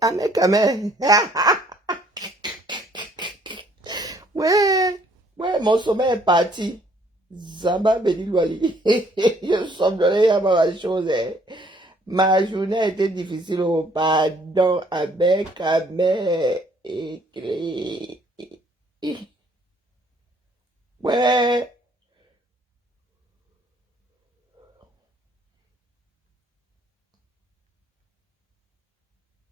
Avec Amé. Ouais, ouais, mon sommeil est parti. Zamba Bedilouali. Je semblerais à ma chose. Ma journée a été difficile. Oh, pardon, avec Amé. Ouais.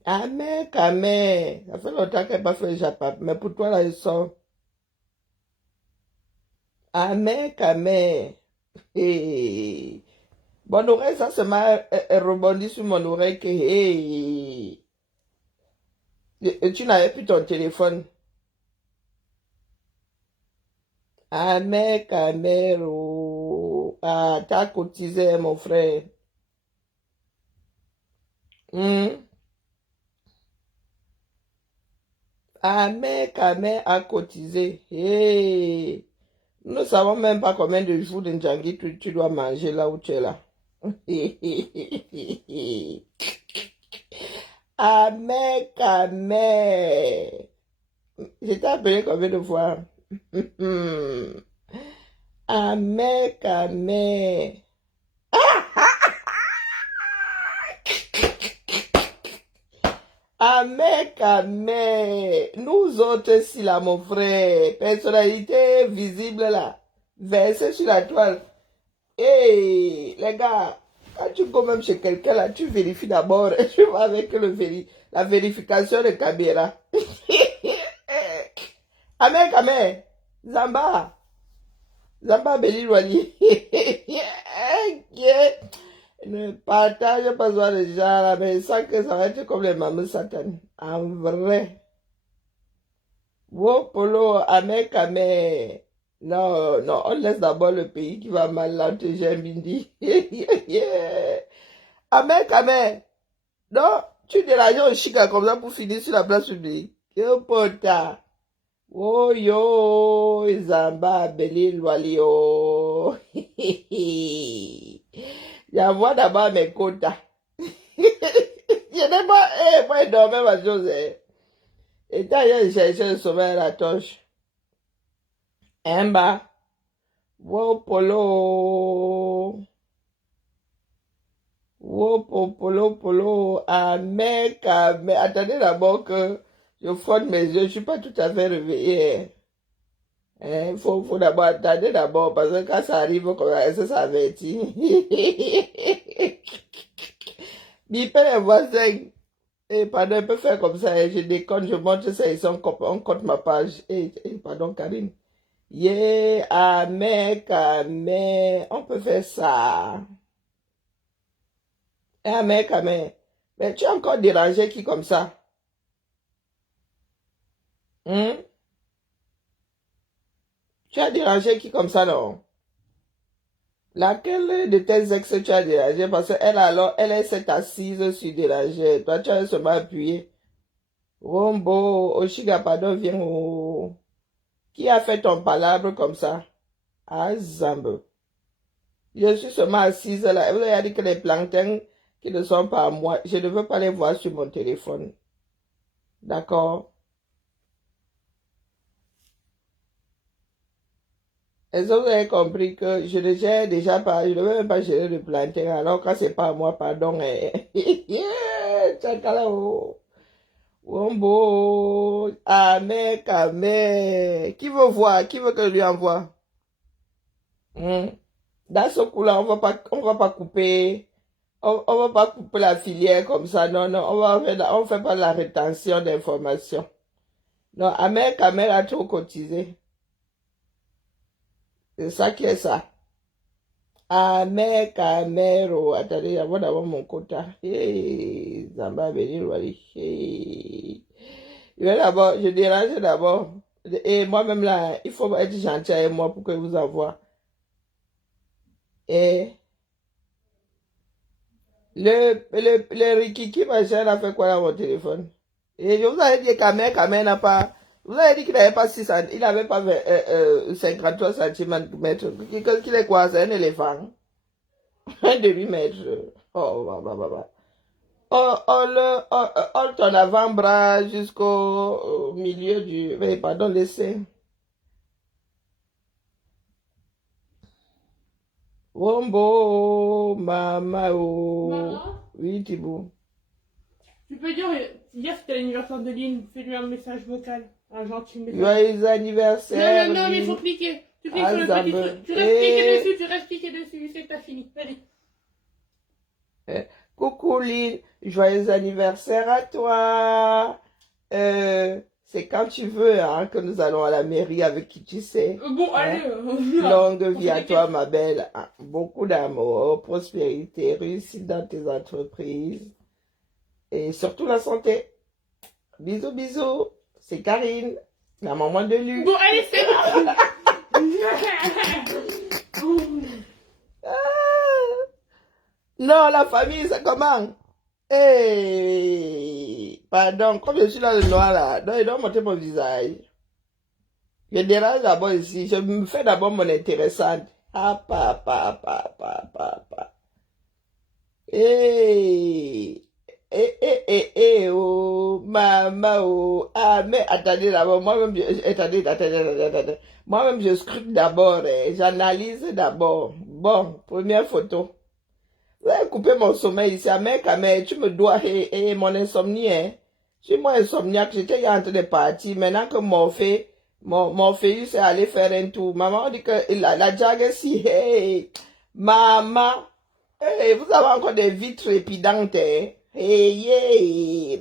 Amé, Amé. Ça fait longtemps qu'elle n'a pas fait le Japon. Mais pour toi, là, ils sont. Amé, Amé. Et mon oreille, ça se m'a rebondi sur mon oreille que hey, tu n'avais plus ton téléphone. Ah, mec, ah, mère, oh. Ah, t'as cotisé, mon frère. Hmm? Ah, mec, ah, mère a cotisé. Hey. Nous ne savons même pas combien de jours de Ndjangi tu dois manger là où tu es là. Ah, mec, ah, mère. Je t'ai appelé combien de fois? Amé, Amé. Amé, Amé. Nous autres ici, là, mon frère. Personnalité visible, là. Versée sur la toile. Hey, les gars, quand tu go même chez quelqu'un, là, tu vérifies d'abord. Tu vas avec la vérification de caméra. Amé, Amé. Zamba. Zamba Belilwali. Ne partage pas besoin de gens là, mais ça que ça va être comme les mamans satan. En vrai. Wo polo, amek, amek. Non, non, on laisse d'abord le pays qui va mal là, te j'aime Bindi. Amek, amek. Non, tu déranges au chica comme ça pour finir sur la place publique. Yo, pota. Oh yo, Zamba, Belil, Walio. J'envoie d'abord mes quotas. Je n'ai pas, moi, je dormais ma chose. Et quand j'ai cherché le sommeil à la torche, bas, wo polo, polo, mec, mais attendez d'abord que je frotte mes yeux, je suis pas tout à fait réveillé. Faut d'abord attendre d'abord, parce que quand ça arrive, comme ça avertit. Biper les voisins. Pardon, il peut faire comme ça, je déconne, je montre ça, on compte ma page. Pardon, Karine. Mec, on peut faire ça. Mec, mais tu as encore dérangé qui comme ça? Hmm? Tu as dérangé qui comme ça, non? Laquelle de tes ex tu as dérangé? Parce qu'elle alors, elle s'est assise sur déranger. Toi, tu as seulement appuyé. Rombo, Oshiga, pardon, viens. Oh. Qui a fait ton palabre comme ça? Ah, Zambe. Je suis seulement assise là. Vous avez dit que les plantains qui ne sont pas à moi, je ne veux pas les voir sur mon téléphone. D'accord? Est-ce que vous avez compris que je ne gère déjà pas, je ne veux même pas gérer le plantain, alors quand c'est pas à moi, pardon. Tchakalao. Wombo. Amé, Kamé. Qui veut voir? Qui veut que je lui envoie? Dans ce coup-là, on va pas couper. On va pas couper la filière comme ça. Non, non, on fait pas la rétention d'informations. Non, Amé, Kamé a trop cotisé. C'est ça qui est ça. Amé, Kamero. Attendez, avant d'avoir mon quota. Hey, Zamba, Benil, Wali. Hey. Je dérange d'abord. Et moi-même là, il faut être gentil avec moi pour que je vous envoie. Et le Rikiki machin a fait quoi dans mon téléphone? Et je vous avais dit Kamé n'a pas. Vous avez dit qu'il n'avait pas 6 il n'avait pas 53 cm. Qu'est-ce qu'il est quoi? C'est un éléphant. Un demi-mètre. Oh, bah, bah, bah, bah. On ton avant-bras jusqu'au milieu du... Mais pardon, laissez. Wombo, mamao. Maman, Oui, Thibaut. tu peux dire, hier c'était l'anniversaire de Lynn, fais-lui un message vocal, un gentil message. Joyeux anniversaire. Non, mais il faut cliquer. Tu cliques sur le Azab. petit truc, tu restes cliquer dessus, tu restes cliquer dessus, c'est que t'as fini. Allez. Coucou Lynn, joyeux anniversaire à toi. C'est quand tu veux hein, que nous allons à la mairie avec qui tu sais. Bon, allez. Longue vie à toi, ma belle. Beaucoup d'amour, prospérité, réussite dans tes entreprises. Et surtout la santé. Bisous, bisous. C'est Karine, la maman de Luc. Bon, allez, c'est bon. Non, la famille, c'est comment? Pardon, comme je suis dans le noir là, donc il doit monter mon visage. Je dérange d'abord ici, je me fais d'abord mon intéressante. Ah, papa. Oh, maman, oh. Ah, mais attendez d'abord, moi-même, attendez. Moi-même, je scrute d'abord, j'analyse d'abord. Bon, première photo. Vous avez coupé mon sommeil ici, mec, tu me dois, mon insomnie, hein. Je suis moi insomniaque, j'étais en train de partir, maintenant que mon fils est allé faire un tour. Maman dit que la jague si, maman, vous avez encore des vies trépidantes, hein.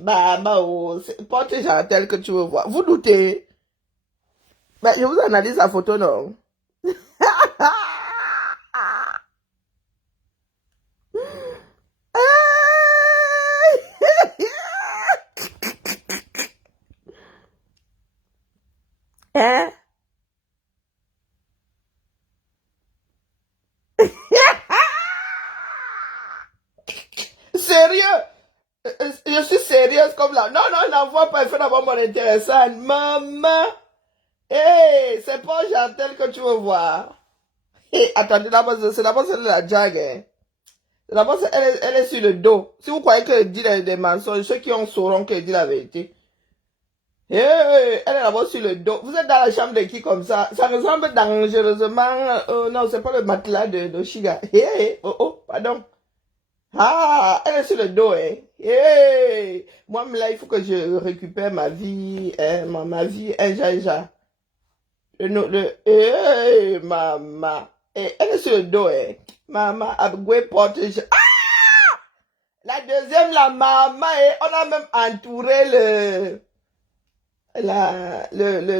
Maman, oh, porte genre tel que tu veux voir. Vous doutez? Ben, je vous analyse la photo, non? Hein? Sérieux? Je suis sérieuse comme là. Non, n'envoie pas, il faut d'abord mon intéressant. Maman, c'est pas Chantel que tu veux voir. Attendez, c'est d'abord celle de la jag. Hein. D'abord, elle est sur le dos. Si vous croyez qu'elle dit des mensonges, ceux qui ont sauront qu'elle dit la vérité. Elle est d'abord sur le dos. Vous êtes dans la chambre de qui comme ça? Ça ressemble dangereusement... non, c'est pas le matelas de Shiga. Pardon. Ah, elle est sur le dos, hein. Moi, là, il faut que je récupère ma vie, ma vie, jaja. Maman. Elle est sur le dos, hein. Maman, Abgwe porte. Ah! La deuxième, la maman, on a même entouré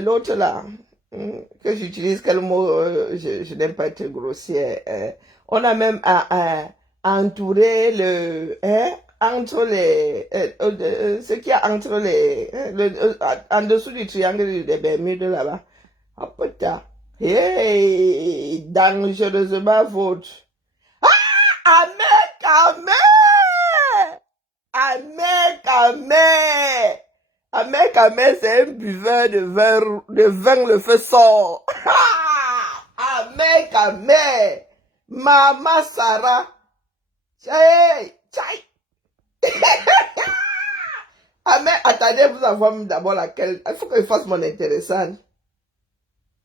l'autre là. Que j'utilise quel mot, je n'aime pas être grossière. On a même entouré entre les, ce qu'il y a entre les, en dessous du triangle des Bermudes là-bas. Oh putain. Dangereusement vôtre. Ah, Ahmed, c'est un buveur de vin, le feu sort. Ahmed. Maman Sarah. Tchaï. Ahmed, attendez, vous envoie d'abord laquelle. Il faut que je fasse mon intéressant.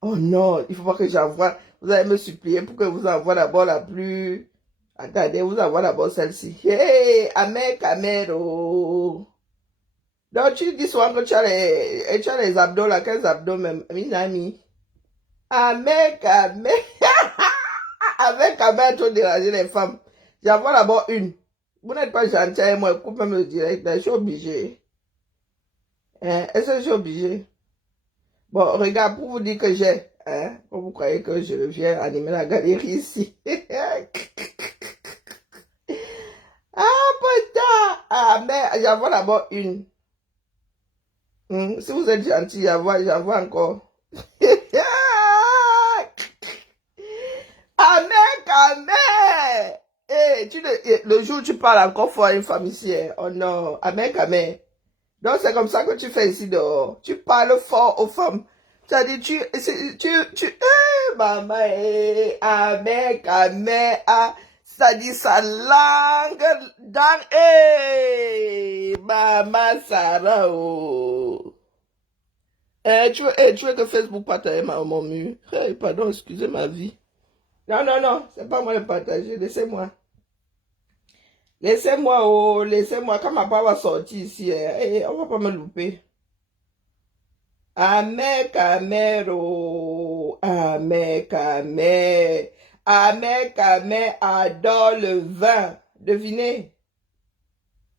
Oh non, il faut pas que j'envoie. Vous allez me supplier pour que vous envoie d'abord la plus... Attendez, vous envoie d'abord celle-ci. Ahmed Camero. Donc tu dis souvent que tu as les abdos là, quels abdos même, Minami. Ahmed. Avec Ahmed, trop déranger les femmes. J'envoie d'abord une. Vous n'êtes pas gentil, moi, coupe même le direct, je suis obligé. Est-ce que je suis obligé? Bon, regarde, pour vous dire que j'ai, pour vous croyez que je viens animer la galerie ici. Ah, putain! Ah, mais j'envoie d'abord une. Si vous êtes gentil, j'envoie encore. Amen! Le jour où tu parles encore fort à une femme ici, oh non, Amen. Donc c'est comme ça que tu fais ici dehors. Tu parles fort aux femmes. Tu as dit, maman, Amen, Ça dit sa langue dans... Hey, Maman Sarah, oh. Tu veux que Facebook partage mon mur? Hey, pardon, excusez ma vie. Non, non, non, c'est pas moi le partager, laissez-moi. Laissez-moi, oh, laissez-moi, quand ma papa va sortir ici, on va pas me louper. Amé Camero, Amé Camé, Amé Camé adore le vin. Devinez,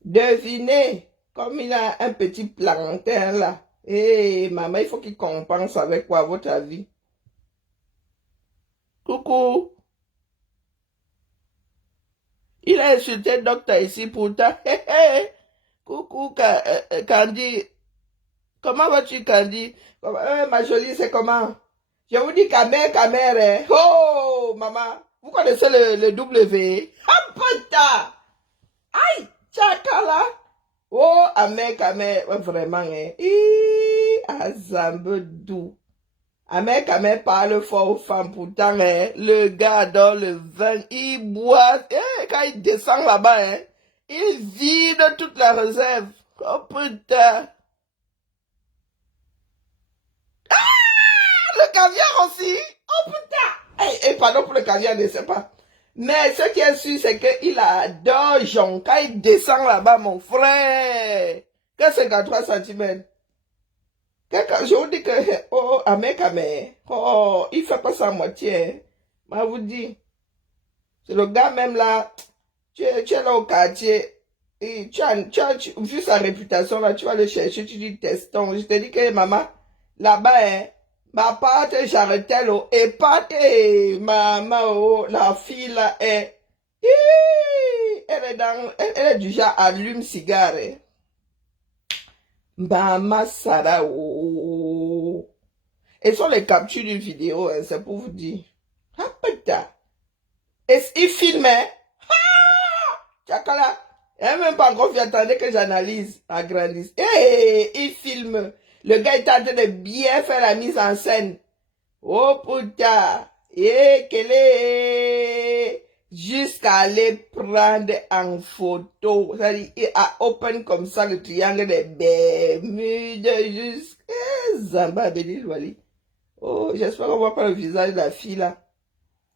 devinez, comme il a un petit plantain là. Eh, maman, il faut qu'il compense avec quoi, votre avis? Coucou, il a insulté le docteur ici pourtant. Coucou, Candy. Comment vas-tu, Candy? Ma jolie, c'est comment? Je vous dis Camère. Oh, maman. Vous connaissez le W? Ah, putain! Aïe, tchakala. Oh, Camère. Vraiment, hein. Azambedou. Camère parle fort aux femmes. Pourtant, hein, le gars dans le vin, il boit. Quand il descend là-bas, hein, il vide toute la réserve. Oh, putain. Le caviar aussi. Oh putain. Pardon pour le caviar, ne sais pas. Mais ce qui est sûr, c'est qu'il adore Jean. Quand il descend là-bas, mon frère. Que 53 cm. Je vous dis que, oh, Amé. Oh, il fait pas ça à moitié. Je vous dis. C'est le gars même là. Tu es là au quartier. Et vu sa réputation là, tu vas le chercher, tu dis teston. Je te dis que maman, là-bas, hein. Ma pâte j'arrêtais l'eau et pâte maman oh la fille là est elle est du genre allume cigare. Maman Sarah oh. Et sur les captures d'une vidéo hein, c'est pour vous dire. Ah putain. Et il filmait. Ah Tchakala. Il n'a même pas encore fait attendre que j'analyse, agrandisse. Il filme. Le gars est en train de bien faire la mise en scène. Oh putain. Qu'elle est jusqu'à aller prendre en photo. C'est-à-dire, il a open comme ça le triangle des Bermudes jusqu'à Zamba Wali. Oh, j'espère qu'on voit pas le visage de la fille là.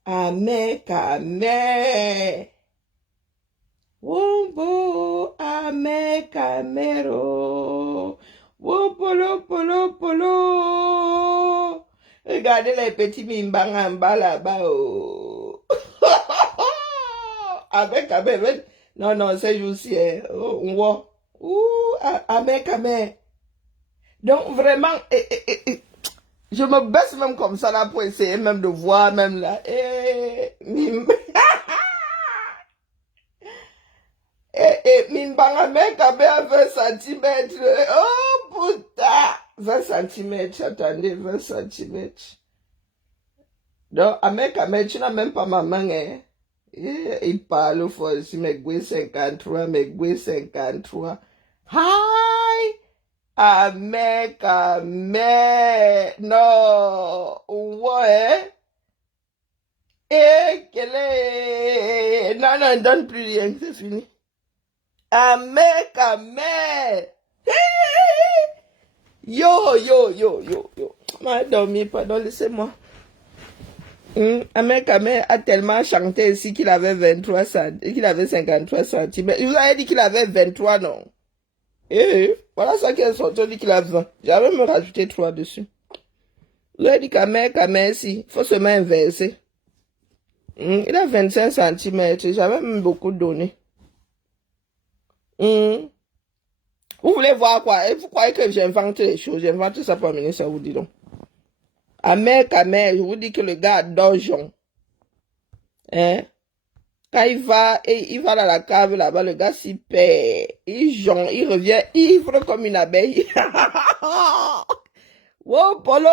Amé. Wombo, Amé Camero. Oh, polo. Regardez les petits mimbang en bas là-bas. Oh. Avec. Non, c'est juste. Oh, on voit. Ouh, Amé. Donc, vraiment, je me baisse même comme ça là pour essayer même de voir, même là. Minbanga mec à 20 cm. Oh putain! 20 cm, attendez, 20 cm. Donc, avec tu n'as même pas ma main, hein. Il parle fort ici, mais 53. Hi! Avec, non, ouais. Quelle est? Non, ne donne plus rien, c'est fini. Amé. Yo. M'a dormi, pardon, laissez-moi. Amé a tellement chanté ici qu'il avait 53 cm. Je vous avais dit qu'il avait 23, non? Voilà ça qui est sorti, on dit qu'il a 20. J'avais me rajouté 3 dessus. Je vous avais dit qu'Amé, ici, il faut se mettre inversé. Il a 25 cm, j'avais même beaucoup donné. Vous voulez voir quoi? Et vous croyez que j'invente les choses? J'invente ça pour amener ça, vous dis donc. Amé, je vous dis que le gars adore Jean. Hein? Quand il va dans la cave là-bas, le gars s'y perd. Il revient ivre comme une abeille. Wow, Polo!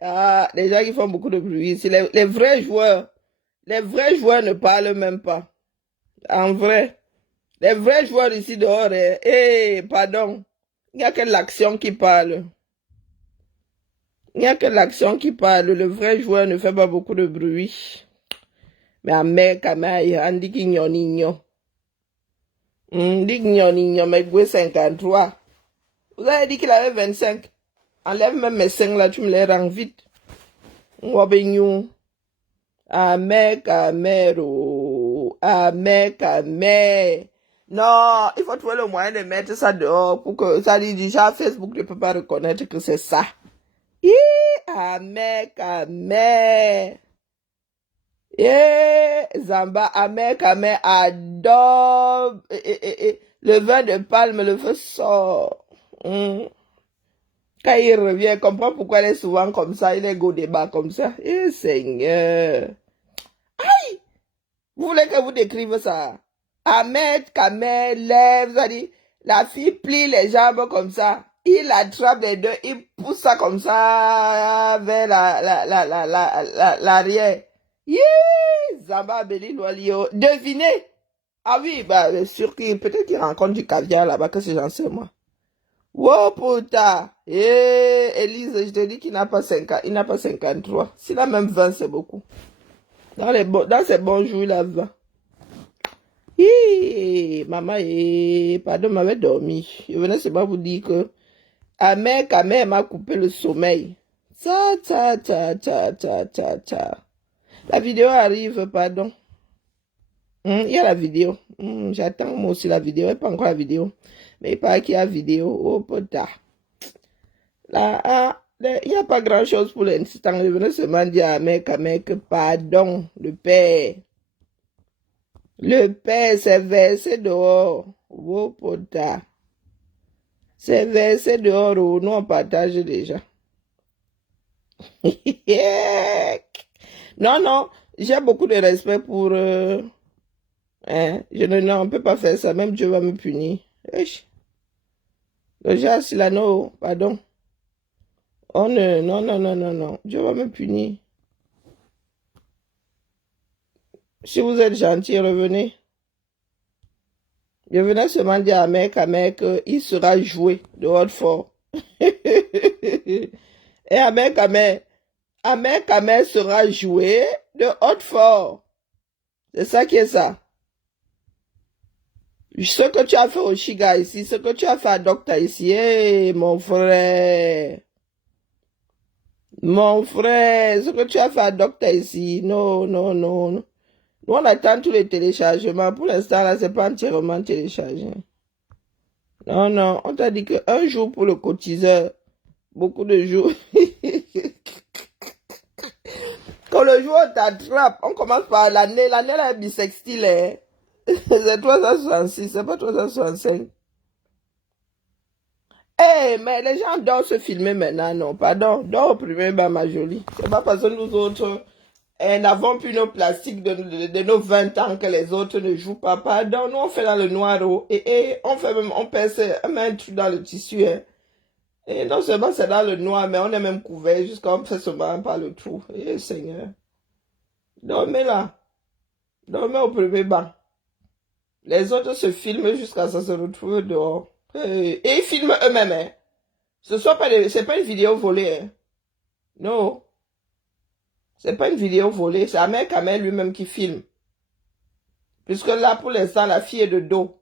Ah, les gens qui font beaucoup de bruit. C'est les vrais joueurs. Les vrais joueurs ne parlent même pas. En vrai. Les vrais joueurs ici dehors, pardon. Il n'y a que l'action qui parle. Le vrai joueur ne fait pas beaucoup de bruit. Mais America, mais Andy Nignon. Dit Nignon, mais Goué 53. Vous avez dit qu'il avait 25. Enlève même mes 5 là, tu me les rends vite. Wabignou. America, mero. America, mère. Non, il faut trouver le moyen de mettre ça dehors pour que ça dit déjà Facebook ne peut pas reconnaître que c'est ça. America, mère. Zamba, America, mère adore le vin de palme, le feu sort. Quand il revient, il comprend pourquoi il est souvent comme ça, il est go débat comme ça. Seigneur. Aïe! Vous voulez que vous décrive ça? Ahmed, Kamel, lève, ça dit, la fille plie les jambes comme ça. Il attrape les deux, il pousse ça comme ça vers l'arrière. Zamba, Beli, Loalio. Devinez. Ah oui, bah, sûr qu'il, peut-être qu'il rencontre du caviar là-bas, que c'est j'en sais, moi. Wow, putain. Élise, je te dis qu'il n'a pas 50, il n'a pas 53. S'il a même 20, c'est beaucoup. Dans ses bons jours, il a 20. Maman, pardon, m'avait dormi. Je venais seulement vous dire que Ahmed m'a coupé le sommeil. Ta. La vidéo arrive, pardon. Il y a la vidéo. J'attends moi aussi la vidéo. Il n'y a pas encore la vidéo. Mais il paraît qu'il y a la vidéo. Oh, putain. Là, il n'y a pas grand-chose pour l'instant. Je venais seulement dire à Ahmed, pardon, le père. Le père s'est versé dehors. Oh, putain. C'est versé dehors. Nous, on partage déjà. Non, j'ai beaucoup de respect pour... non, on ne peut pas faire ça. Même Dieu va me punir. Déjà, Silano, pardon. Oh non. Dieu va me punir. Si vous êtes gentil, revenez. Je venais seulement dire à mec, il sera joué de haute fort. Et Ahmed sera joué de haute fort. C'est ça qui est ça. Ce que tu as fait au Chiga ici, ce que tu as fait à Docta ici, mon frère. Mon frère, ce que tu as fait à Docta ici, non. Nous, on attend tous les téléchargements. Pour l'instant, là, c'est pas entièrement téléchargé. Non, on t'a dit qu'un jour pour le cotiseur, beaucoup de jours. Quand le jour on t'attrape, on commence par l'année là est bisextile, hein. C'est 366, c'est pas 365. Mais les gens doivent se filmer maintenant, non, pardon, doivent opprimer ma jolie. C'est pas parce que nous autres n'avons plus nos plastiques de nos 20 ans que les autres ne jouent pas, pardon, nous on fait dans le noir, on perce un truc dans le tissu, hein. Et non seulement c'est dans le noir, mais on est même couvert jusqu'à on fait seulement par le trou. Seigneur. Dormez là. Dormez au premier banc. Les autres se filment jusqu'à ça se retrouve dehors. Et ils filment eux-mêmes, hein. C'est pas une vidéo volée, hein. Non. C'est pas une vidéo volée. C'est Ahmed Kamel lui-même qui filme. Puisque là, pour l'instant, la fille est de dos.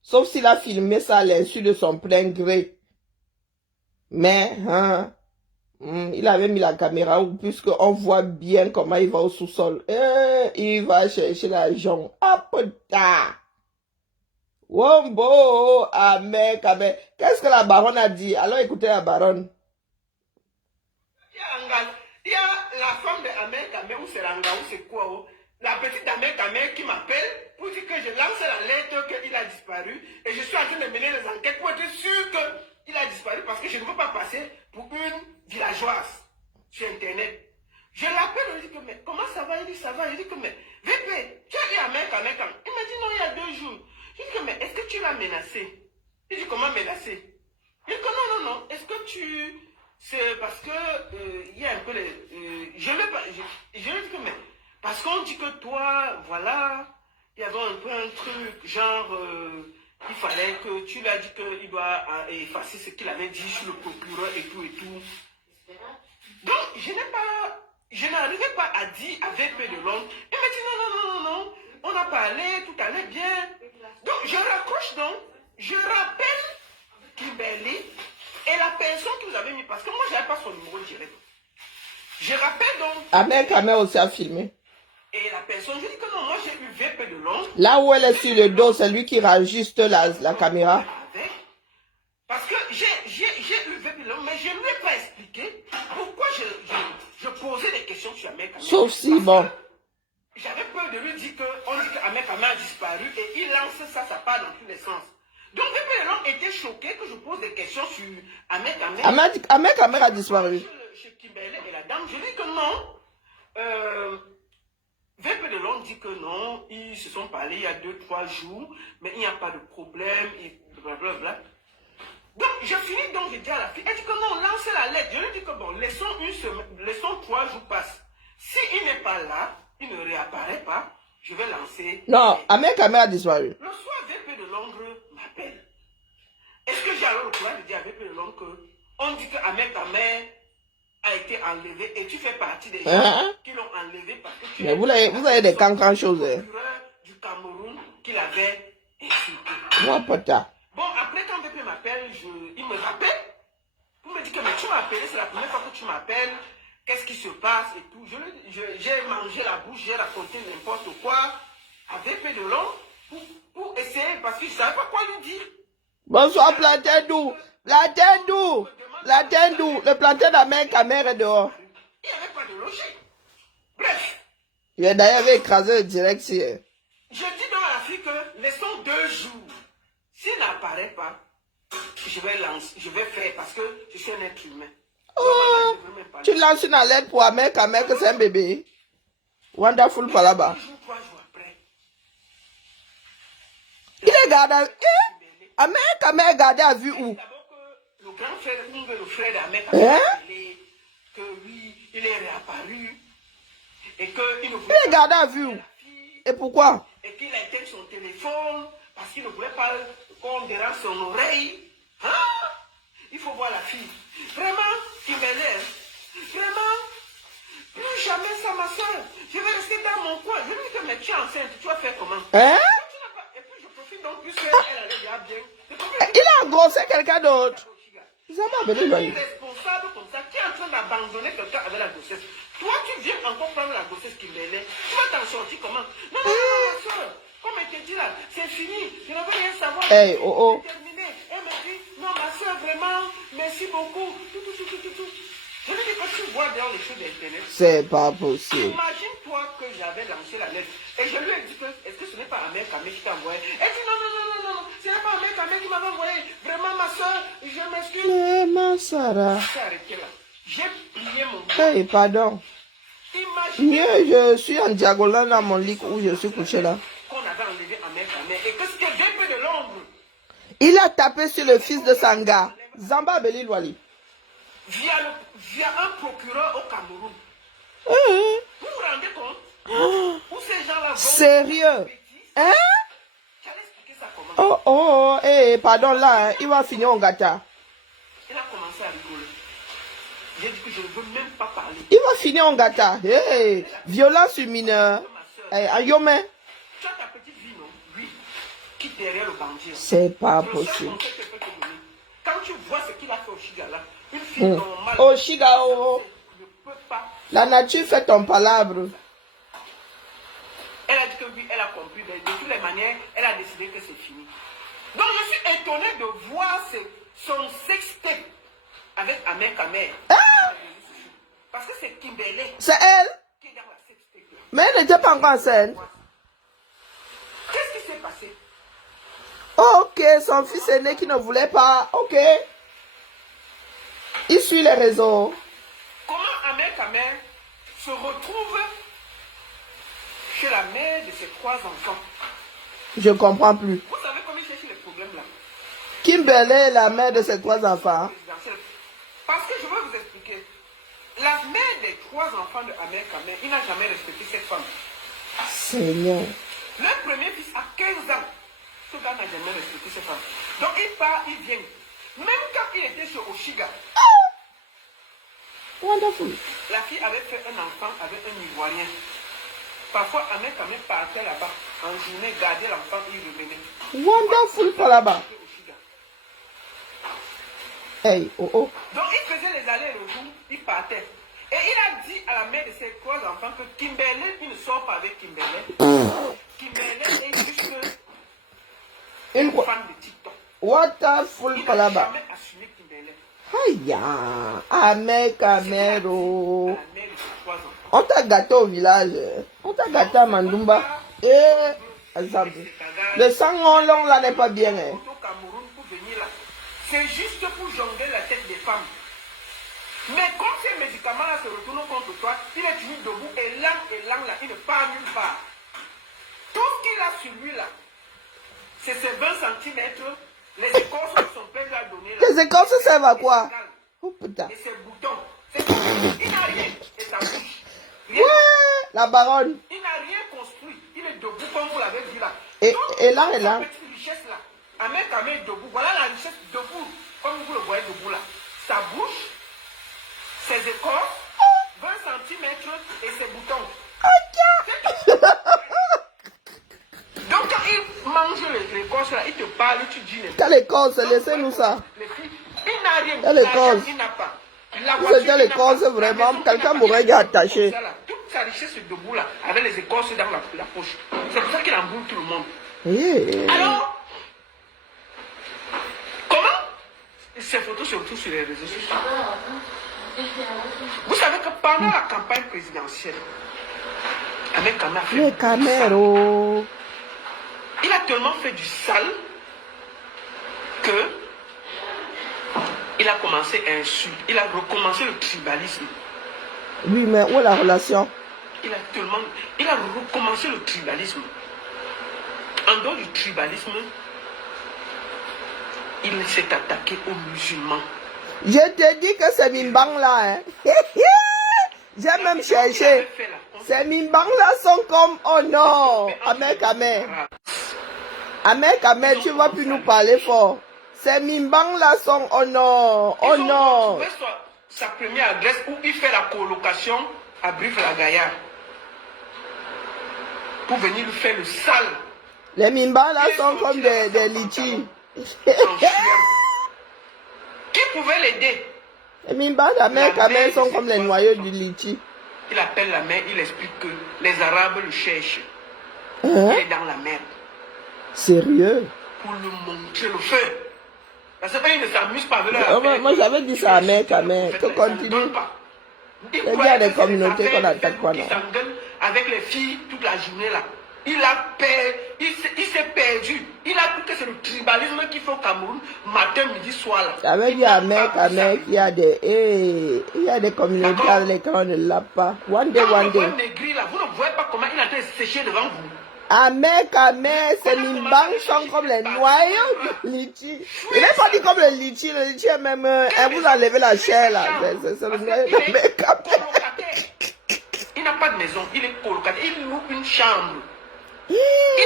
Sauf s'il a filmé ça à l'insu de son plein gré. Mais, il avait mis la caméra où, puisqu'on voit bien comment il va au sous-sol. Il va chercher l'argent. Ah, putain! Wombo, Ahmed. Qu'est-ce que la baronne a dit? Alors écoutez la baronne. Il y a la femme de Ahmed, ou c'est Ranga, ou c'est quoi? La petite Ahmed qui m'appelle pour dire que je lance la lettre qu'il a disparu. Et je suis en train de mener les enquêtes pour être sûr qu'il a disparu parce que je ne veux pas passer pour une villageoise sur Internet. Je l'appelle, je dis que, mais comment ça va? Il dit, ça va. Je dis que, mais, VP, tu as dit Ahmed. Il m'a dit, non, il y a 2 jours. Je dis que, mais est-ce que tu l'as menacé? Il dit, comment menacer? Je dis que, non. Est-ce que tu... C'est parce que, il y a un peu les... je lui dis que, mais... Parce qu'on dit que toi, voilà, il y avait un peu un truc, genre, il fallait que tu lui as dit qu'il doit effacer ce qu'il avait dit sur le procureur et tout. Donc, je n'arrivais pas à dire à VP de Londres. Il m'a dit on a parlé, tout allait bien. Donc, je raccroche donc, je rappelle Kimberly et la personne que vous avez mis, parce que moi, je n'avais pas son numéro direct. Je rappelle donc. Ahmed Kamer aussi a filmé. Et la personne, je dis que non, moi, j'ai eu VP de Londres. Là où elle est sur le dos, c'est lui qui rajuste la caméra. Parce que j'ai eu VP de Londres, mais je ne lui ai pas expliqué pourquoi je posais des questions sur Ahmed Kamer. Sauf si, bon. J'avais peur de lui dire qu'on dit qu'Ahmed Kamer a disparu et il lance ça part dans tous les sens. Donc, VP de Londres était choqué que je pose des questions sur Ahmed Kamer. Ahmed Kamer a disparu. Chez Kimberly et la dame, je dis que non. VP de Londres dit que non, ils se sont parlé il y a 2-3 jours, mais il n'y a pas de problème, et blablabla. Donc, je finis donc, je dis à la fille, elle dit que non, lancez la lettre. Je lui dis que bon, laissons 3 jours passent. S'il n'est pas là, il ne réapparaît pas, je vais lancer. Non, Ahmed Kamer a disparu. Le soir, VP de Londres m'appelle. Est-ce que j'ai alors le courage de dire à VP de Londres qu'on dit que Ahmed Kamer a été enlevé et tu fais partie des gens qui l'ont enlevé parce que tu mais vous avez des cancans choses. Du Cameroun qu'il avait insulté. Moi, pota. Bon, après, quand VP m'appelle, il me rappelle. Il me dit que mais tu m'as appelé, c'est la première fois que tu m'appelles. Qu'est-ce qui se passe et tout. J'ai mangé la bouche, j'ai raconté n'importe quoi à VP de Londres pour essayer parce que je ne savais pas quoi lui dire. Bonsoir, Plantendou. Plantendou. Plantendou. Le plantain d'Ahmed Kamer est dehors. Il n'y avait pas de logis. Bref. Il a d'ailleurs écrasé le direct hier. Je dis donc à la fille que laissons 2 jours. S'il n'apparaît pas, je vais faire parce que je suis un être humain. Oh, tu lances une alerte pour Ahmed Kamer que c'est un bébé. Wonderful par là-bas. 2 jours, 3 jours après. Il est gardé à vue. Ahmed Kamer est gardé à vue où? D'abord que le grand frère, le frère d'Ahmed Kamer, que oui, il est réapparu. Et qu'il ne voulait Il est gardé à vue où? Et pourquoi? Et qu'il a éteint son téléphone parce qu'il ne voulait pas qu'on dérange son oreille. Hein? Il faut voir la fille. Vraiment, Kimberly, vraiment, plus jamais ça, ma soeur. Je vais rester dans mon coin. Je lui dis que mais tu es enceinte, tu vas faire comment? Hein? Et puis je profite donc, puisqu'elle allait bien. Il a engrossé quelqu'un d'autre. Qui est responsable comme ça, qui est en train d'abandonner quelqu'un avec la grossesse. Toi, tu viens encore prendre la grossesse qui m'élève. Tu vas t'en sortir comment? Non, ma soeur. Comme elle te dit là, c'est fini. Je ne veux rien savoir. Hey, oh, oh. C'est terminé. Elle me dit, non, ma soeur, vraiment, merci beaucoup. Tout. Je lui dis que tu vois dans les choses d'Internet. C'est pas possible. Imagine-toi que j'avais lancé la lettre. Et je lui ai dit que, est-ce que ce n'est pas Ahmed Kamer qui t'a envoyé? Elle dit, non. Ce n'est pas Ahmed Kamer qui m'avait envoyé. Vraiment, ma soeur, je m'excuse. Mais ma Sarah. J'ai arrêté là. J'ai plié mon dos. Hey, pardon. Mieux, je suis en diagonale dans mon lit où je suis couché là. Qu'on avait enlevé Ahmed Kamer et que c'était VP de Londres. Il a tapé sur le fils de Sanga, Zamba Belil Wali. Via un procureur au Cameroun. Vous vous rendez compte? Où ces gens-là vont. Sérieux? Hein? J'allais expliquer ça comment. Oh, pardon là, hein, il va finir en gâteau. Il a commencé à rigoler. J'ai dit que je ne veux même pas parler. Il va finir en gâteau. Hey, violence sur mineur. Hey, Ayome. Tu as ta petite vie, non? Oui. Quitte derrière le bandit. C'est pas possible. Quand tu vois ce qu'il a fait au Chiga là, une fille normale. Oh, Chiga, oh. Ne peut pas. La nature fait ton palabre. Elle a dit que oui, elle a compris. De toutes les manières, elle a décidé que c'est fini. Donc je suis étonné de voir son sextape avec Ahmed Kamer. Parce que c'est Kimberly. C'est elle? Qui est dans la sextape. Mais elle n'était pas encore enceinte. Qu'est-ce qui s'est passé? Ok, son fils aîné qui ne voulait pas. Ok. Il suit les réseaux. Comment Ahmed Kamer se retrouve chez la mère de ses 3 enfants? Je ne comprends plus. Vous savez comment il cherche les problèmes là? Kimberly est la mère de ses 3 enfants. Parce que je vais vous expliquer. La mère des 3 enfants de Ahmed Kamer, il n'a jamais respecté cette femme. Seigneur. Le premier fils a 15 ans. Ce gars n'a jamais respecté cette femme. Donc il part, il vient. Même quand il était chez Oshiga, Wonderful. la fille avait fait un enfant avec un Ivoirien. Parfois, Ahmed Kamer partait là-bas. en journée, garder l'enfant, il revenait. Wonderful Palaba. Hey, oh oh. Donc il faisait les allers-retours, il partait. Et il a dit à la mère de ses 3 enfants que Kimberley, il ne sort pas avec Kimberley. Kimberley est juste une fan de TikTok. Wonderful Il n'a Palaba. jamais assumé Kimberley. Aïe, Amé Camero. À la mère de ses 3 enfants. On t'a gâté au village. On t'a gâté à Mandumba. Et le sang en long là n'est pas bien. Hein. Au Cameroun pour venir là. C'est juste pour jongler la tête des femmes. Mais quand ces médicaments-là se retournent contre toi, il est toujours debout et là, là, il ne part nulle part. Tout ce qu'il a sur lui là, c'est ses 20 cm, les écorces que son père lui a donné là. Les écorces servent à quoi? Oh putain. Et ses boutons. Il n'a rien. Et sa bouche. Rien. Ouais, la baronne. Il n'a rien construit. Il est debout comme vous l'avez dit là. Et là, et là. Cette petite richesse là, Ahmed Kamé est debout. Voilà la richesse debout, comme vous le voyez debout là. Sa bouche, ses écorces, 20 cm et ses boutons. Donc quand il mange l'écorce là, il te parle, tu dis. Quelle écorce? Laissez-nous ça. Il n'a rien. Quelle écorce? Il n'a pas. C'était l'écorce vraiment, quelqu'un m'aurait attaché. Toute sa richesse est debout là, avec les écorces dans la poche. C'est pour ça qu'il emboule tout le monde. Yeah. Alors, comment ces photos se retrouvent sur les réseaux sociaux? Vous savez que pendant la campagne présidentielle, avec Les Camero. il a tellement fait du sale que il a commencé à insulter, il a recommencé le tribalisme. Oui, mais où est la relation? Il a recommencé le tribalisme. En dehors du tribalisme, il s'est attaqué aux musulmans. Je te dis que c'est Mimbang là. Hein. J'ai même cherché. Ces Mimbang là sont comme, oh non, Ahmed Kamé. Ahmed Kamé, tu vas plus nous parler fort. Ces Mimbang là sont, oh non, oh non. Sa première adresse où il fait la colocation à Brive-la-Gaillarde. Pour venir lui faire le sale. Les Mimbang là sont comme des litchis. Qui pouvait l'aider? Les Mimbang d'Ahmed Kamé sont comme les noyaux du litchi. Il appelle la mer, il explique que les Arabes le cherchent. Hein? Il est dans la merde. Sérieux? Pour lui montrer le feu. Parce qu'il ne s'amuse pas avec la moi j'avais dit ça à Ahmed Kamé. Tu continues. Il y a des communautés qu'on attaque quoi non? Il s'engueule avec les filles toute la journée là. Il s'est perdu. Il a cru que c'est le tribalisme qu'il faut au Cameroun, matin, midi, soir là. J'avais dit à Ahmed qu'il y a des communautés avec lesquelles on ne l'a pas. One day. Vous ne voyez pas comment il a été séché devant vous. Ahmed Kamé, ces Mimbang sont comme les noyaux du litchi. Il n'est pas dit comme le litchi est même, elle vous a enlevé la chair là. C'est le noyau d'Ahmed Kamé. Il n'a pas de maison, il est colocataire, il loue une chambre. Il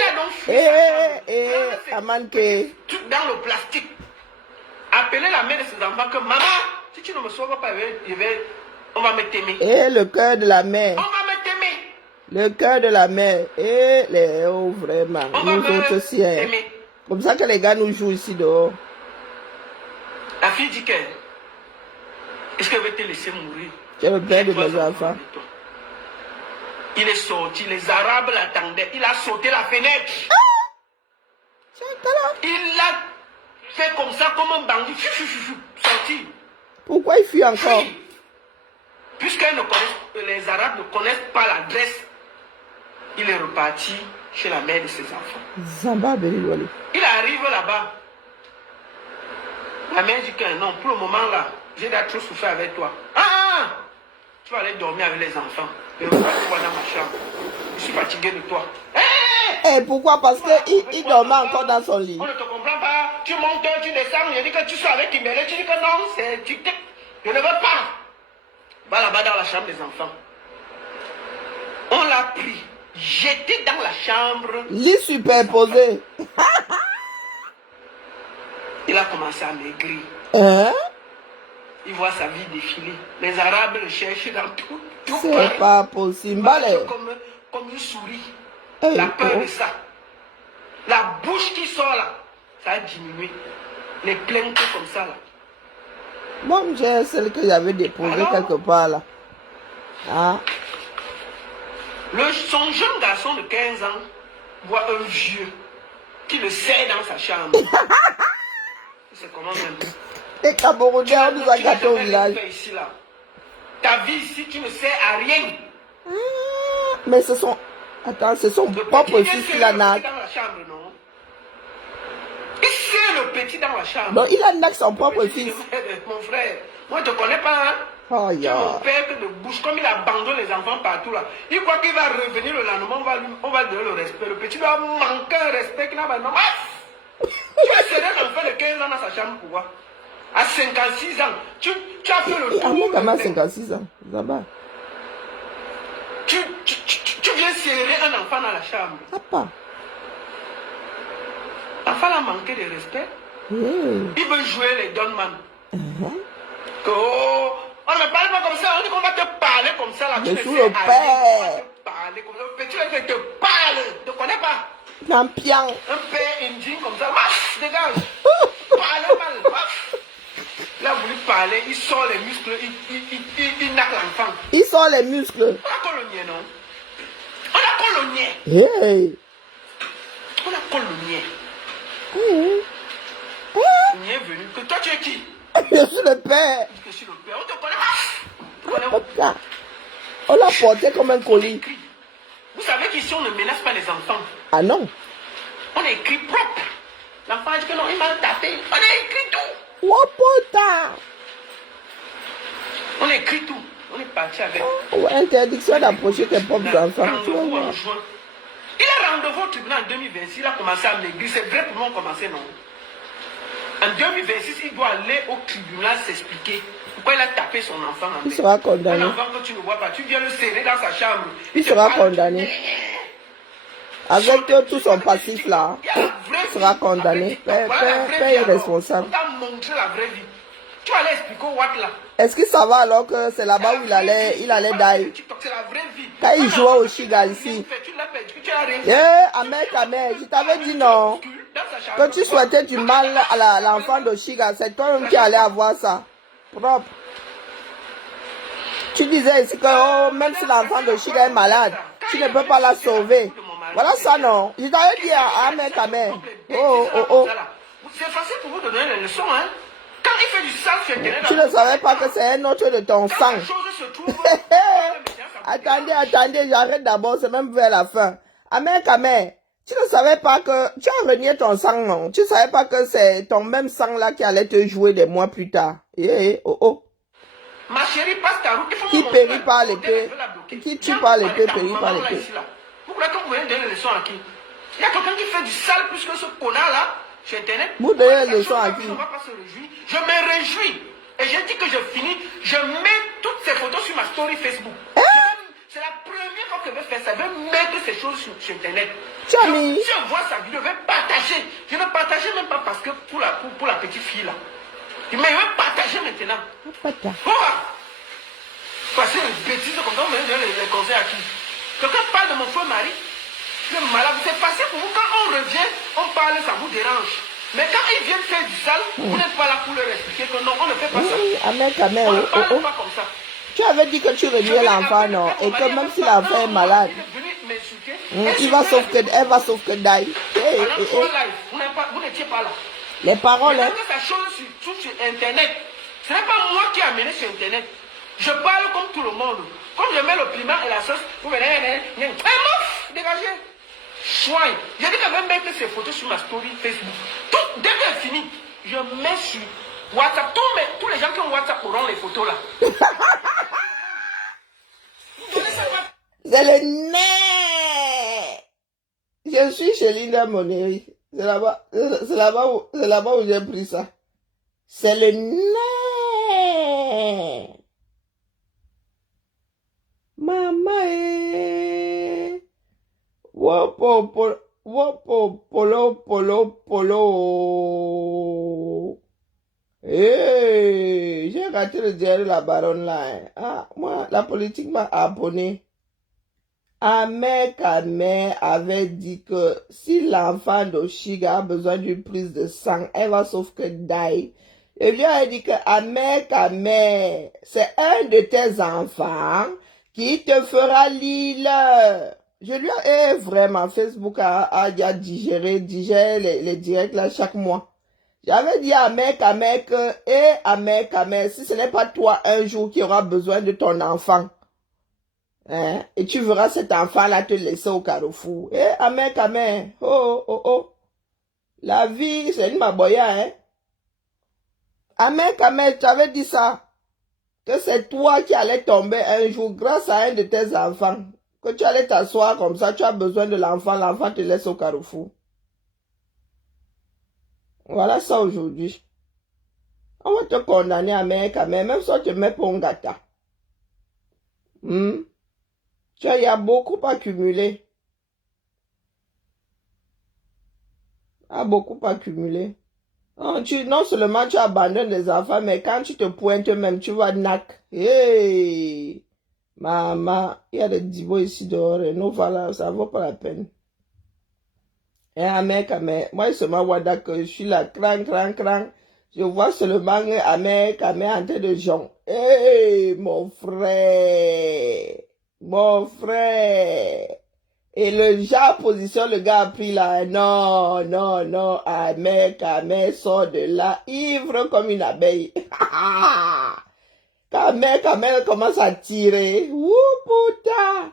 a donc fui dans le plastique. Appelez la mère de ses enfants que maman, si tu ne me sauves pas, on va me t'aimer. Et le cœur de la mère. On va me t'aimer. Le cœur de la mère. Et les oh vraiment. Nous autres aussi. Hein. Comme ça que les gars nous jouent ici dehors. La fille dit que est-ce qu'elle veut te laisser mourir? Tu es le père de mes enfants. Il est sorti, les Arabes l'attendaient, il a sauté la fenêtre. Il a fait comme ça, comme un bandit, sorti. Pourquoi il fuit encore? Puisqu'ils ne connaissent, les Arabes ne connaissent pas l'adresse, il est reparti chez la mère de ses enfants. Zamba Beliwale. Il arrive là-bas. La mère dit que non, pour le moment là, j'ai trop souffert avec toi. Tu vas aller dormir avec les enfants. Et on va te voir dans ma chambre. Je suis fatigué de toi. Et pourquoi? Parce qu'il dormait encore dans son lit. On ne te comprend pas. Tu montes, tu descends. Je dis que tu sois avec Kimberley. Tu dis que non, je ne veux pas. Va là-bas dans la chambre des enfants. On l'a pris, jeté dans la chambre. Lit superposé. Il a commencé à maigrir. Hein? Il voit sa vie défiler. Les Arabes le cherchent dans tout. C'est pas possible. Comme une souris. Hey, la peur de ça. La bouche qui sort là, ça a diminué. Les plaintes comme ça là. Moi, j'ai celle que j'avais déposée quelque part là. Ah. Son jeune garçon de 15 ans voit un vieux qui le serre dans sa chambre. C'est comment même? Les Camerounais, on nous a gâté au village. Ici, là. Ta vie ici, tu ne sers à rien. Ah, mais ce sont... Attends, c'est son propre fils qui la naque. Il sert le petit dans la chambre. Non, il a naque son propre fils. Mon frère, moi je te connais pas, hein? Oh, Tu es mon père de bouche, comme il abandonne les enfants partout là. Il croit qu'il va revenir le lendemain, on va lui donner le respect. Le petit doit manquer un respect qu'il n'a pas. Tu as serré un enfant de 15 ans dans sa chambre, pourquoi? À 56 ans, tu as fait le tour. Ahmed Ahmed a 56 ans. Zaba. Tu viens serrer un enfant dans la chambre. Papa. L'enfant a manqué de respect. Yeah. Il veut jouer les Donman. Oh, on ne me parle pas comme ça, on dit qu'on va te parler comme ça. Là. Je Tu suis ne le sais père. rien, on va te parler comme ça. Le petit là, il te parle, tu ne connais pas. Champion. Un père indien comme ça, marche, dégage. Parlez mal, marche. Il a voulu parler, il sort les muscles, il naque l'enfant. Il sort les muscles. On a colonié, non? On a colonié. Hey. On a colonié. Hey. On est venu. Que toi, tu es qui? Je suis le père. Je suis le père. On te connaît pas. Papa. On l'a porté comme un colis. Vous savez qu'ici, on ne menace pas les enfants. Ah non. On a écrit propre. L'enfant a dit que non, il m'a tapé. On a écrit tout. Wapota. On a écrit tout. On est parti avec. Oh, interdiction d'approcher tes propres enfants. Tu vas Rendez-vous voir. en juin. Il a rendez-vous au tribunal en 2026. Il a commencé à maigrir. C'est vrai pour moi, on commençait, non? En 2026, il doit aller au tribunal s'expliquer pourquoi il a tapé son enfant. Il sera condamné. Un enfant que tu ne vois pas, tu viens le serrer dans sa chambre. Il sera condamné. Avec tout son passif là, il sera condamné. Père est responsable. On t'a montré la vraie vie. Tu vas aller expliquer au Watt là. Est-ce qu'il ça va alors que c'est là-bas où il allait die? C'est la vraie vie. Quand il jouait au Chiga ici. Tu l'as perdu, tu as rien. Ahmed, je t'avais dit non. Que tu souhaitais du mal à l'enfant de Chiga, c'est toi-même qui allais avoir ça. Propre. Tu disais ici que oh, même si l'enfant de Chiga est malade, tu ne peux pas la sauver. Voilà ça non. Je t'avais dit à Ahmed. Oh. C'est facile pour vous de donner les leçons, hein. Quand il fait du sale sur Internet, Tu ne savais pas que c'est un autre de ton sang. la chose se trouve. Attendez, j'arrête d'abord, c'est même vers la fin. Ahmed, tu ne savais pas que tu as renié ton sang, non? Tu ne savais pas que c'est ton même sang là qui allait te jouer des mois plus tard. Oh. Ma chérie, passe ta route. Qui périt par l'épée, qui tue par l'épée, périt par l'épée. Pourquoi quand vous voulez donner les leçons à qui? Il y a quelqu'un qui fait du sale plus que ce connard là sur Internet. Vous donnez les leçons à qui? On va pas se réjouir. Je me réjouis. Et j'ai dit que je finis. Je mets toutes ces photos sur ma story Facebook. C'est la première fois que je vais faire ça. Je vais mettre ces choses sur Internet. Si je vois sa vidéo, je vais partager. Je ne partager même pas parce que pour la petite fille là. Mais je vais partager maintenant. Passer une bêtise comme ça, on me donne les conseils à qui? Quelqu'un parle de mon frère Marie. Le malade, c'est facile pour vous. Quand on revient, on parle, ça vous dérange. Mais quand ils viennent faire du sale, vous n'êtes pas là pour leur expliquer que non, on ne fait pas ça. On ne parle pas comme ça. Tu avais dit que tu reniais l'enfant, non? Et que même si l'enfant est malade, elle va sauf que die. Vous n'étiez pas là. Les paroles, hein? Ça chose sur Internet. Ce n'est pas moi qui ai amené sur Internet. Je parle comme tout le monde. Comme je mets le piment et la sauce, vous venez, mouf, dégagez. Soigne. J'ai dit que je vais mettre ces photos sur ma story Facebook. Dès qu'elle est finie, je mets sur WhatsApp. Tous les gens qui ont WhatsApp auront les photos là. C'est le nez. Je suis chez Linda Moneri. C'est là-bas où j'ai pris ça. C'est le nez. Maman polo. Hey, j'ai raté le diable de la baronne là. Hein. Ah, moi, la politique m'a abonné. Ahmed Kamel avait dit que si l'enfant d'Oshiga a besoin d'une prise de sang, elle va sauf que die. Et lui a dit que Ahmed Kamel, c'est un de tes enfants qui te fera l'île. Je lui ai vraiment, Facebook a digéré les directs là chaque mois. J'avais dit à Ahmed Kamel que, Ahmed Kamel, si ce n'est pas toi un jour qui aura besoin de ton enfant, hein, et tu verras cet enfant-là te laisser au carrefour. Ahmed Kamel, oh. La vie, c'est une maboya, hein. Ahmed Kamel, tu avais dit ça, que c'est toi qui allais tomber un jour grâce à un de tes enfants. Que tu allais t'asseoir comme ça, tu as besoin de l'enfant te laisse au carrefour. Voilà ça aujourd'hui. On va te condamner à Ahmed Kamel, même si on te met pour un gâteau. Il y a beaucoup accumulé. Beaucoup accumulé. Non seulement tu abandonnes les enfants, mais quand tu te pointes même, tu vas nac. Hey! Maman, il y a des divos ici dehors. Non, voilà, ça ne vaut pas la peine. Et Ahmed Kamel, moi seulement Wada que je suis là, crang. Je vois seulement Ahmed Kamel en train de jonc. Hey, mon frère. Et le genre position, le gars a pris là. Non. Ahmed Kamel sort de là, ivre comme une abeille. Quand Ahmed Kamel commence à tirer. Ouh, putain.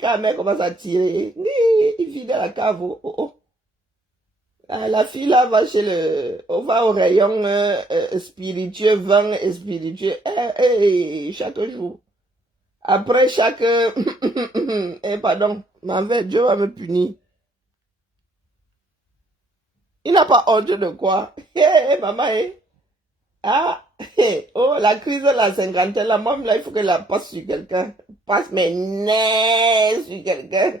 Quand Ahmed commence à tirer. Il vide la cave. Oh. La fille là va on va au rayon spirituel, vin et spirituel. Chaque jour. Après chaque... pardon, Dieu va me punir. Il n'a pas honte de quoi. Maman, la crise de la cinquantaine, là, moi, là, il faut qu'elle la passe sur quelqu'un. Passe mes nez sur quelqu'un.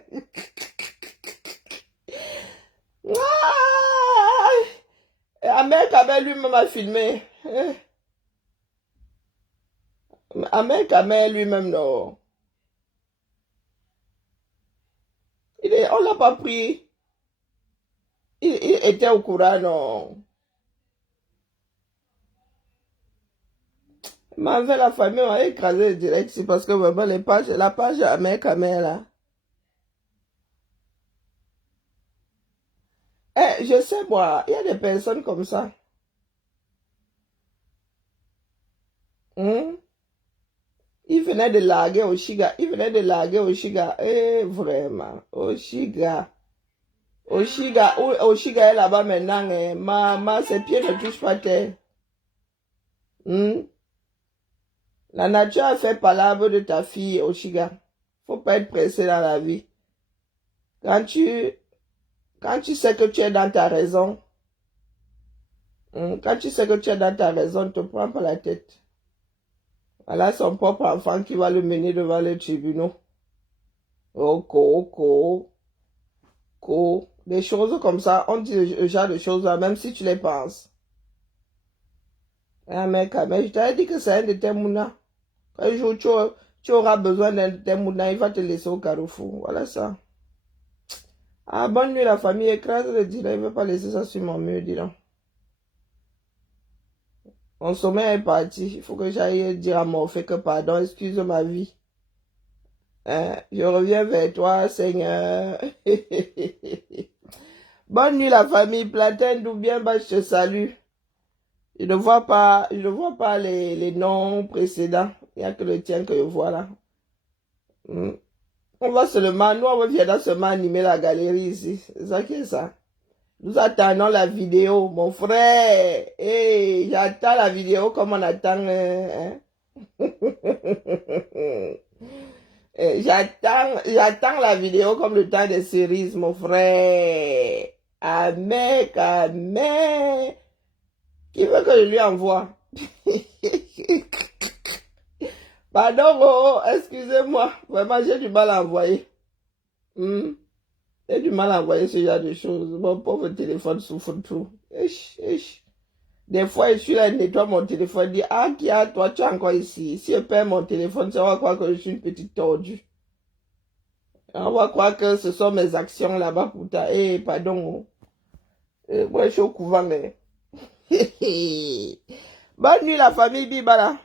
Ahmed Kamel lui-même a filmé. Ahmed Kamel lui-même, non. On l'a pas pris. Il était au courant, non. La famille m'a écrasé direct, c'est parce que vraiment la page Ahmed Kamel là. Je sais moi, il y a des personnes comme ça. Il venait de larguer Oshiga. Vraiment. Oshiga est là-bas maintenant. Maman, ses pieds ne touchent pas terre. La nature a fait palabre de ta fille, Oshiga. Faut pas être pressé dans la vie. Quand tu sais que tu es dans ta raison, ne te prends pas la tête. Voilà son propre enfant qui va le mener devant les tribunaux. Des choses comme ça, on dit le genre de choses là, même si tu les penses. Mec, je t'avais dit que c'est un de tes mounas. Un jour, tu auras besoin d'un de tes mounas, il va te laisser au carrefour. Voilà ça. Bonne nuit la famille, écrase le direct, il ne veut pas laisser ça sur mon mur, dis donc. Mon sommeil est parti. Il faut que j'aille dire à mon fait que pardon, excuse ma vie. Je reviens vers toi, Seigneur. Bonne nuit la famille. Platin d'où bien bas, je te salue. Je ne vois pas les noms précédents. Il n'y a que le tien que je vois là. On va seulement animer la galerie ici. C'est ça qui est ça. Nous attendons la vidéo, mon frère. J'attends la vidéo comme on attend. J'attends la vidéo comme le temps des cerises, mon frère. Ahmed Kamel. Qui veut que je lui envoie? Pardon, excusez-moi. Vraiment, j'ai du mal à envoyer. J'ai du mal à envoyer ce genre de choses. Mon pauvre téléphone souffre tout. Des fois, je suis là, je nettoie mon téléphone, je dis, Kia, toi, tu es encore ici. Si je perds mon téléphone, ça va croire que je suis une petite tordue. On va croire que ce sont mes actions là-bas pour ta... Eh, pardon. Moi, je suis au couvent, mais... Bonne nuit, la famille Bibala.